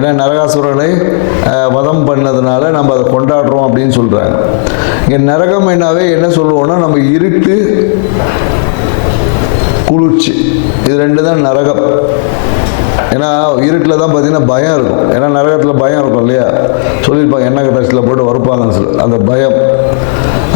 ஏன்னா நரகாசுரனை வதம் பண்ணதுனால நம்ம அதை கொண்டாடுறோம் அப்படின்னு சொல்கிறாங்க இங்கே நரகம் என்னாவே என்ன சொல்லுவோம்னா நம்ம இருட்டு குளிர்ச்சி. இது ரெண்டு தான் நரகம். ஏன்னா இருட்டில் தான் பார்த்தீங்கன்னா பயம் இருக்கும். ஏன்னா நரகத்தில் பயம் இருக்கும் இல்லையா? சொல்லியிருப்பாங்க எண்ணெய் கட்டத்தில் போட்டு வறுப்பாங்கன்னு சொல்லி. அந்த பயம்.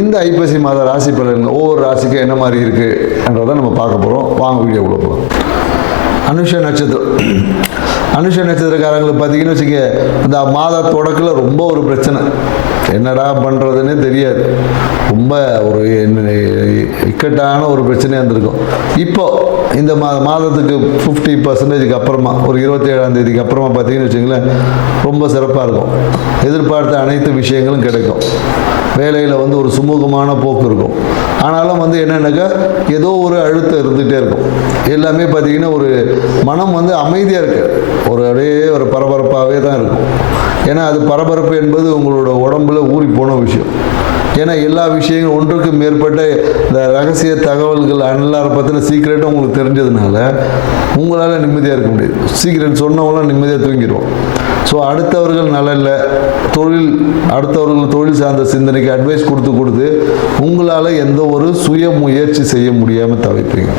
இந்த ஐப்பசி மாத ராசி பலன்கள் ஒவ்வொரு ராசிக்கும் என்ன மாதிரி இருக்குன்றதை நம்ம பார்க்க போகிறோம் வாங்க வீடியோ கொடுப்போம் அனுஷ நட்சத்திரம். அனுஷ நட்சத்திரக்காரங்களுக்கு பார்த்தீங்கன்னு வச்சுக்க இந்த மாத தொடக்கில் ரொம்ப ஒரு பிரச்சனை. என்னடா பண்ணுறதுன்னே தெரியாது. ரொம்ப ஒரு என்ன- இக்கட்டான ஒரு பிரச்சனையாக இருந்திருக்கும். இப்போ இந்த மா மாதத்துக்கு ஃபிஃப்டி பர்சன்டேஜுக்கு அப்புறமா ஒரு இருபத்தேழாம் தேதிக்கு அப்புறமா பார்த்தீங்கன்னு வச்சுங்களேன் ரொம்ப சிறப்பாக இருக்கும். எதிர்பார்த்த அனைத்து விஷயங்களும் கிடைக்கும். வேலையில் வந்து ஒரு சுமூகமான போக்கு இருக்கும். ஆனாலும் வந்து என்னென்னாக்கா ஏதோ ஒரு அழுத்தம் இருந்துகிட்டே இருக்கும். எல்லாமே பார்த்தீங்கன்னா ஒரு மனம் வந்து அமைதியாக இருக்குது ஒரு அப்படியே ஒரு பரபரப்பாகவே தான் இருக்கும். ஏன்னா அது பரபரப்பு என்பது உங்களோட உடம்புல ஊறி போன விஷயம். ஏன்னா எல்லா விஷயங்களும் ஒன்றுக்கு மேற்பட்ட இந்த ரகசிய தகவல்கள் எல்லாரை பற்றின சீக்ரெட்டும் உங்களுக்கு தெரிஞ்சதுனால உங்களால் நிம்மதியாக இருக்க முடியாது. சீக்கிரம் சொன்னவங்களாம் நிம்மதியாக தூங்கிடுவோம் ஸோ அடுத்தவர்கள் நலனில் தொழில் அடுத்தவர்கள் தொழில் சார்ந்த சிந்தனைக்கு அட்வைஸ் கொடுத்து கொடுத்து உங்களால் எந்த ஒரு சுய முயற்சி செய்ய முடியாமல் தவிப்பீங்க.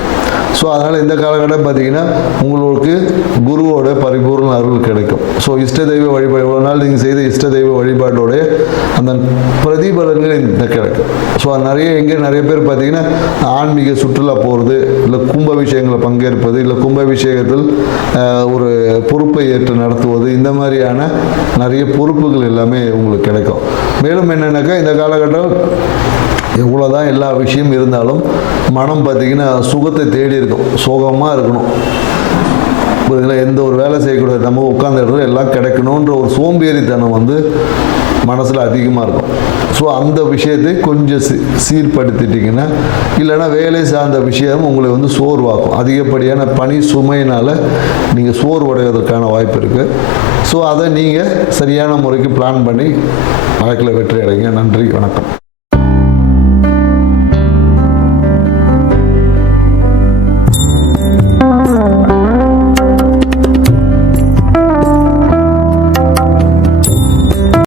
ஸோ அதனால் இந்த காலகட்டம் பார்த்தீங்கன்னா உங்களுக்கு குருவோட பரிபூர்ண அருள் கிடைக்கும். ஸோ இஷ்ட தெய்வ வழிபாடு இவ்வளோ நாள் நீங்கள் செய்த இஷ்ட தெய்வ வழிபாட்டோட அந்த பிரதிபலன்கள் கிடைக்கும் ஸோ நிறைய எங்கே நிறைய பேர் பார்த்தீங்கன்னா ஆன்மீக சுற்றுலா போகிறது இல்லை கும்பாபிஷேகங்களை பங்கேற்பது இல்லை கும்பாபிஷேகத்தில் ஒரு பொறுப்பை ஏற்று நடத்துவது இந்த மாதிரியான நிறைய பொறுப்புகள் எல்லாமே உங்களுக்கு கிடைக்கும். மேலும் என்னென்னாக்கா இந்த காலகட்டம் எவ்வளோதான் எல்லா விஷயம் இருந்தாலும் மனம் பார்த்தீங்கன்னா சுகத்தை தேடி இருக்கும். சோகமாக இருக்கணும். புரியுதுங்களா? எந்த ஒரு வேலை செய்யக்கூடாது. நம்ம உட்காந்து இடத்துல எல்லாம் கிடைக்கணுன்ற ஒரு சோம்பேறித்தனம் வந்து மனசில் அதிகமாக இருக்கும். ஸோ அந்த விஷயத்தை கொஞ்சம் சீ சீர்படுத்திட்டிங்கன்னா இல்லைன்னா வேலை சார்ந்த விஷயம் உங்களை வந்து சோர்வாக்கும். அதிகப்படியான பனி சுமையினால் நீங்கள் சோர்வடைவதற்கான வாய்ப்பு இருக்குது ஸோ அதை நீங்கள் சரியான முறைக்கு பிளான் பண்ணி வாழ்க்கையில் வெற்றி அடைங்க. நன்றி வணக்கம்.